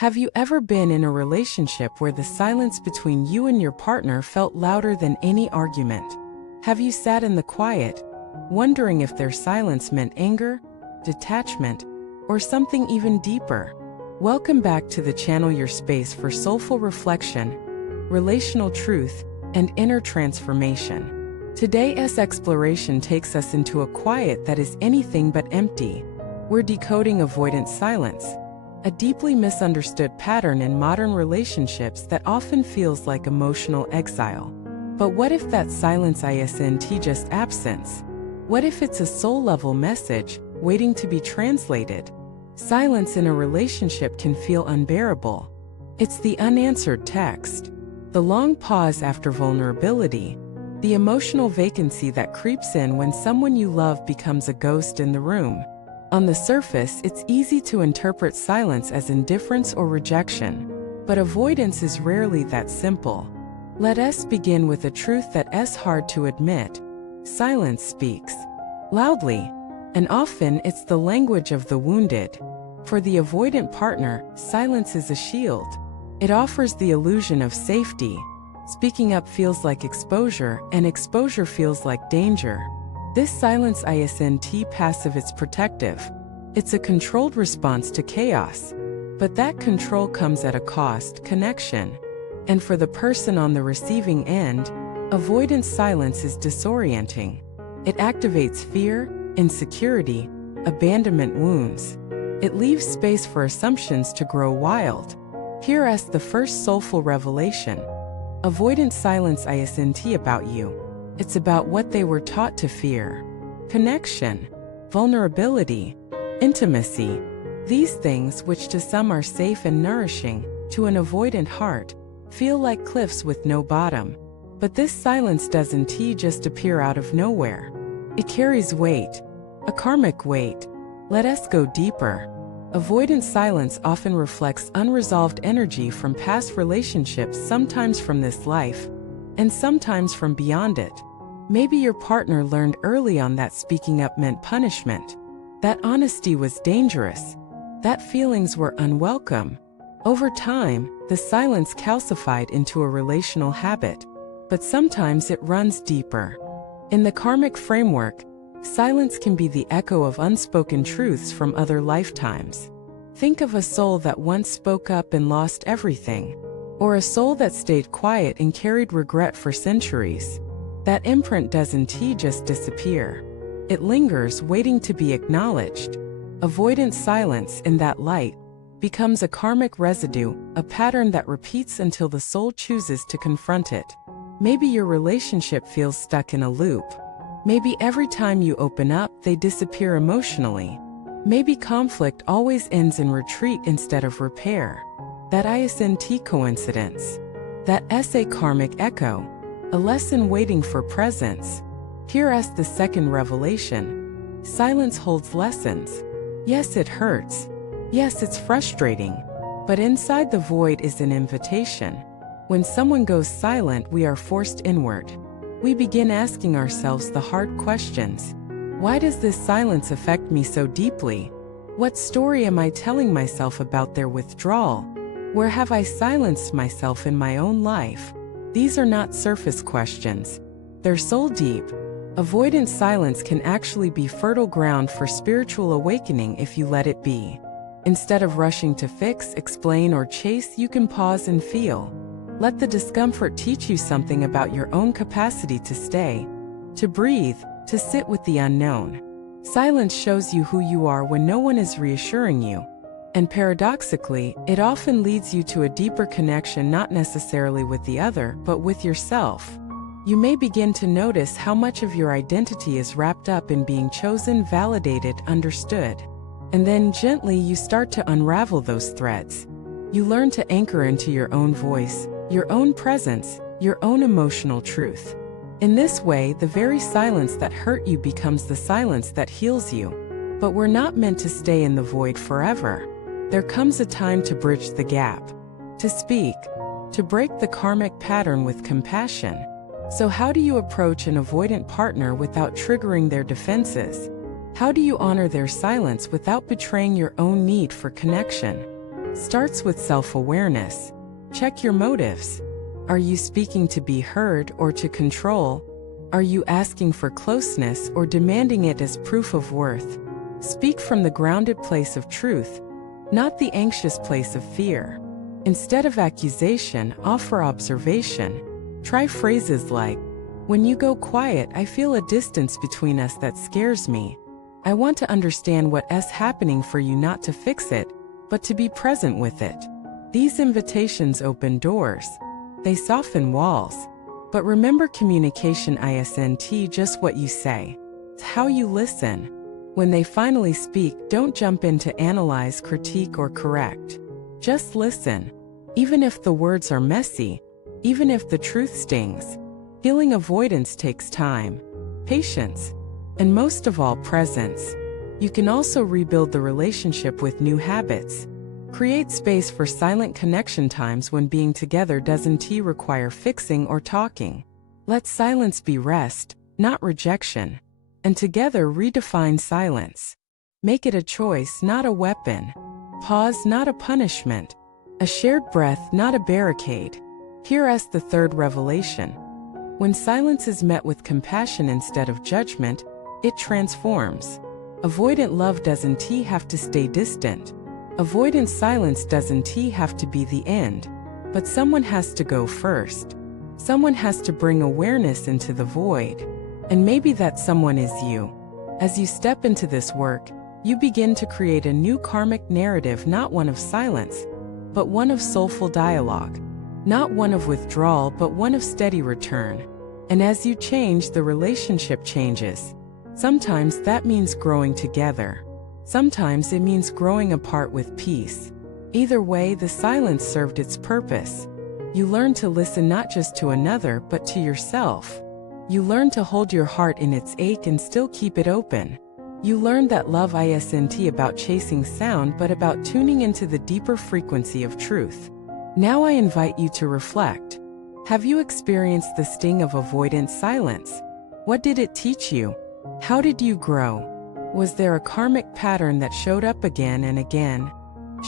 Have you ever been in a relationship where the silence between you and your partner felt louder than any argument? Have you sat in the quiet, wondering if their silence meant anger, detachment, or something even deeper? Welcome back to the channel, your space for soulful reflection, relational truth, and inner transformation. Today's exploration takes us into a quiet that is anything but empty. We're decoding avoidant silence, a deeply misunderstood pattern in modern relationships that often feels like emotional exile. But what if that silence isn't just absence? What if it's a soul-level message waiting to be translated? Silence in a relationship can feel unbearable. It's the unanswered text, the long pause after vulnerability, the emotional vacancy that creeps in when someone you love becomes a ghost in the room. On the surface, it's easy to interpret silence as indifference or rejection, but avoidance is rarely that simple. Let us begin with a truth that's hard to admit. Silence speaks loudly, and often it's the language of the wounded. For the avoidant partner, silence is a shield. It offers the illusion of safety. Speaking up feels like exposure, and exposure feels like danger. This silence isn't passive, it's protective. It's a controlled response to chaos. But that control comes at a cost: connection. And for the person on the receiving end, avoidant silence is disorienting. It activates fear, insecurity, abandonment wounds. It leaves space for assumptions to grow wild. Here's the first soulful revelation. Avoidant silence isn't about you. It's about what they were taught to fear. Connection, vulnerability, intimacy. These things, which to some are safe and nourishing, to an avoidant heart, feel like cliffs with no bottom. But this silence doesn't just appear out of nowhere. It carries weight, a karmic weight. Let us go deeper. Avoidant silence often reflects unresolved energy from past relationships, sometimes from this life, and sometimes from beyond it. Maybe your partner learned early on that speaking up meant punishment, that honesty was dangerous, that feelings were unwelcome. Over time, the silence calcified into a relational habit, but sometimes it runs deeper. In the karmic framework, silence can be the echo of unspoken truths from other lifetimes. Think of a soul that once spoke up and lost everything, or a soul that stayed quiet and carried regret for centuries. That imprint doesn't just disappear. It lingers, waiting to be acknowledged. Avoidant silence, in that light, becomes a karmic residue, a pattern that repeats until the soul chooses to confront it. Maybe your relationship feels stuck in a loop. Maybe every time you open up, they disappear emotionally. Maybe conflict always ends in retreat instead of repair. That isn't coincidence. That's a karmic echo, a lesson waiting for presence. Here's the second revelation. Silence holds lessons. Yes, it hurts. Yes, it's frustrating. But inside the void is an invitation. When someone goes silent, we are forced inward. We begin asking ourselves the hard questions. Why does this silence affect me so deeply? What story am I telling myself about their withdrawal? Where have I silenced myself in my own life? These are not surface questions. They're soul deep. Avoidant silence can actually be fertile ground for spiritual awakening if you let it be. Instead of rushing to fix, explain, or chase, you can pause and feel. Let the discomfort teach you something about your own capacity to stay, to breathe, to sit with the unknown. Silence shows you who you are when no one is reassuring you. And paradoxically, it often leads you to a deeper connection, not necessarily with the other, but with yourself. You may begin to notice how much of your identity is wrapped up in being chosen, validated, understood. And then gently you start to unravel those threads. You learn to anchor into your own voice, your own presence, your own emotional truth. In this way, the very silence that hurt you becomes the silence that heals you. But we're not meant to stay in the void forever. There comes a time to bridge the gap, to speak, to break the karmic pattern with compassion. So how do you approach an avoidant partner without triggering their defenses? How do you honor their silence without betraying your own need for connection? starts with self-awareness. Check your motives. Are you speaking to be heard or to control? Are you asking for closeness or demanding it as proof of worth? Speak from the grounded place of truth, not the anxious place of fear. Instead of accusation, offer observation. Try phrases like, "When you go quiet, I feel a distance between us that scares me. I want to understand what's happening for you, not to fix it, but to be present with it." These invitations open doors. They soften walls. But remember, communication isn't just what you say. It's how you listen. When they finally speak, don't jump in to analyze, critique, or correct. Just listen. Even if the words are messy, even if the truth stings. Healing avoidance takes time, patience, and most of all, presence. You can also rebuild the relationship with new habits. Create space for silent connection times when being together doesn't require fixing or talking. Let silence be rest, not rejection. And together redefine silence. Make it a choice, not a weapon. Pause, not a punishment. A shared breath, not a barricade. Here's the third revelation. When silence is met with compassion instead of judgment, it transforms. Avoidant love doesn't have to stay distant. Avoidant silence doesn't have to be the end. But someone has to go first. Someone has to bring awareness into the void. And maybe that someone is you. As you step into this work, you begin to create a new karmic narrative, not one of silence, but one of soulful dialogue. Not one of withdrawal, but one of steady return. And as you change, the relationship changes. Sometimes that means growing together. Sometimes it means growing apart with peace. Either way, the silence served its purpose. You learn to listen not just to another, but to yourself. You learn to hold your heart in its ache and still keep it open. You learn that love isn't about chasing sound, but about tuning into the deeper frequency of truth. Now I invite you to reflect. Have you experienced the sting of avoidant silence? What did it teach you? How did you grow? Was there a karmic pattern that showed up again and again?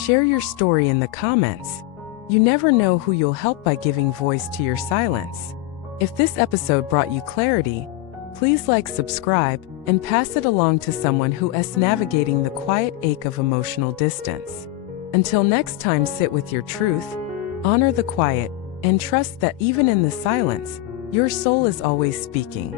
Share your story in the comments. You never know who you'll help by giving voice to your silence. If this episode brought you clarity, please like, subscribe, and pass it along to someone who is navigating the quiet ache of emotional distance. Until next time, sit with your truth, honor the quiet, and trust that even in the silence, your soul is always speaking.